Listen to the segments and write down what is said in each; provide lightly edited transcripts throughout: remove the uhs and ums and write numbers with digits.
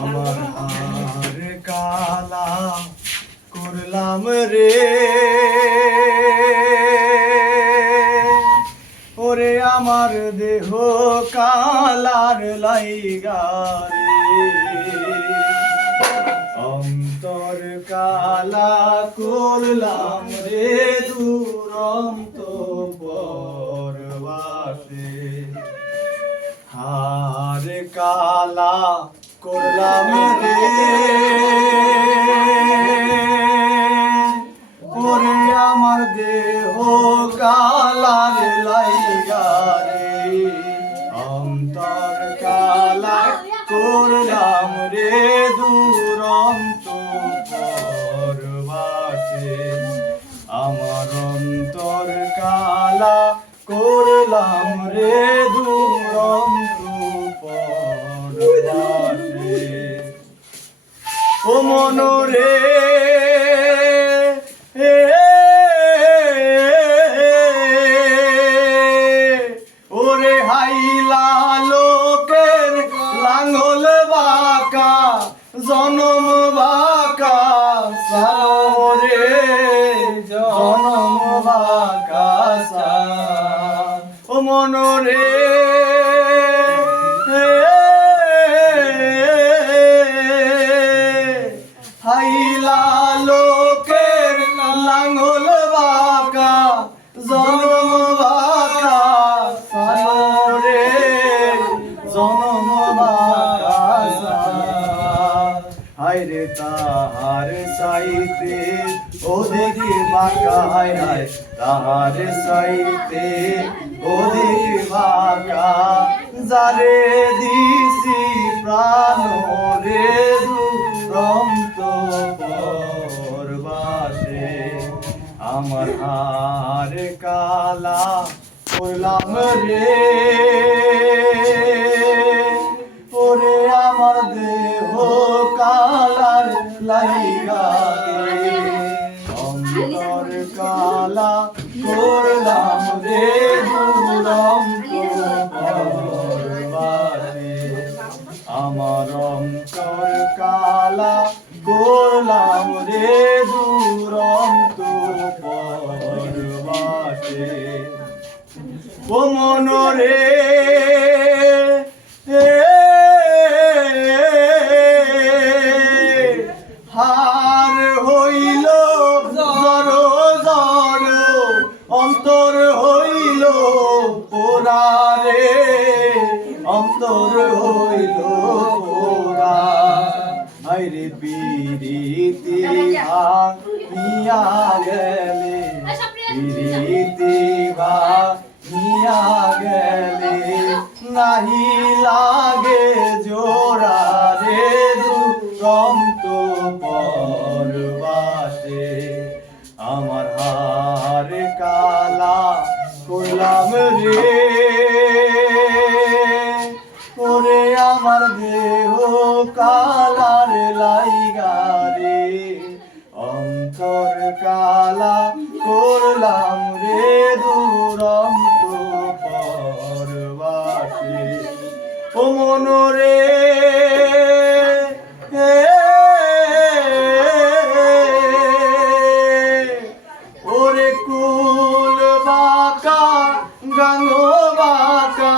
আমার হার কালা করলাম রে, ওরে আমার দেহ কালার লাইগা রে, অন্তর কালা করলাম রে দুরন্ত পরবাসে। হার কালা করলাম রে, ওরে আমার দেহ কালার লাইগা রে, অন্তর কালা করলাম রে দুরন্ত পরবাসে। আমার অন্তর কালা করলাম রে দুরন্ত পরবাসে। ও মনরে ওরে হাইলা লোকের লাঙ্গল বাঁকা, জনম বাঁকা সারে, জনম বাঁকা সা। ও মনরে হাইলা লোকের লাঙ্গল বাঁকা, জনম বাঁকা সারে, জনম বাঁকা সা। হায়রে তাহার সাইতে ও দেখি বাঁকা, হায় হায় তাহার সাইতে ও দেখি বাঁকা, যারে দিছি প্রাণ রে দুরন্ত পরবাসে। আমার হার কালা করলাম রে, ওরে আমার দেহ কালার লাইগা রে, অন্তর কালা করলাম রে দুরন্ত পরবাসে। আমার অন্তর কালা করলাম রে দুরন্ত পরবাসে। ও মনরে হার হইল জড় জড়, অন্তর হইল পোড়া রে, অন্তর হইল পোড়া। হায়রে পিরিতি ভাঙিয়া গেলে, পিরিতি ভাঙিয়া গেলে নাহি লাগে জোড়া রে দুরন্ত পরবাসে। আমার হার কালা করলাম রে, ওরে আমার দেহ কালার লাইগা রে, অন্তর কালা করলাম রে দুরন্ত পরবাসে। ও মনরে ওরে কুল বাঁকা গাঙ্গ বাঁকা,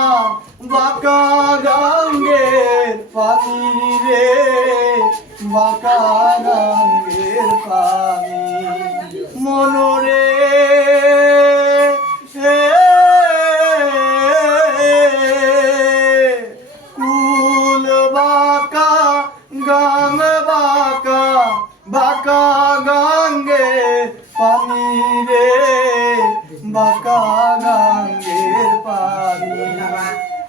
বাঁকা গাঙ্গের পানি রে, বাঁকা গাঙ্গের পানি। মনরে কুল বাঁকা গাঙ্গ বাঁকা, বাঁকা গাঙ্গের পানি রে, বাঁকা গাঙ্গের পানি।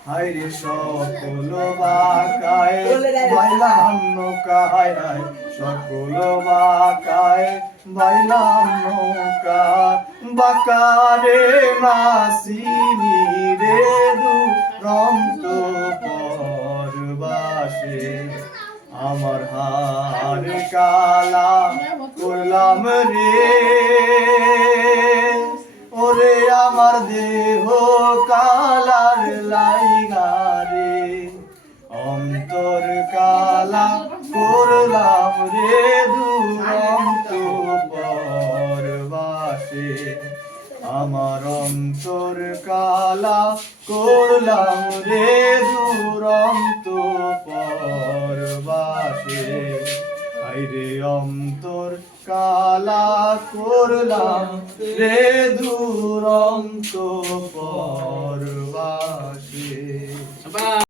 হায়রে সকল বাঁকায় বাইলাম নৌকা, হায় হায় সকল বাঁকায় বাইলাম নৌকা, বাঁকা রে মাসিনি রে দুরন্ত পরবাসে। আমার হার কালা করলাম রে, ওরে আমার দেহ কালার লাইগা রে, অন্তর কালা কালা করলাম রে দুরন্ত পরবাসে আমার অন্তর কালা করলাম রে দুরন্ত পরবাসে আইরে অন্তর কালা করলাম রে দুরন্ত পরবাসে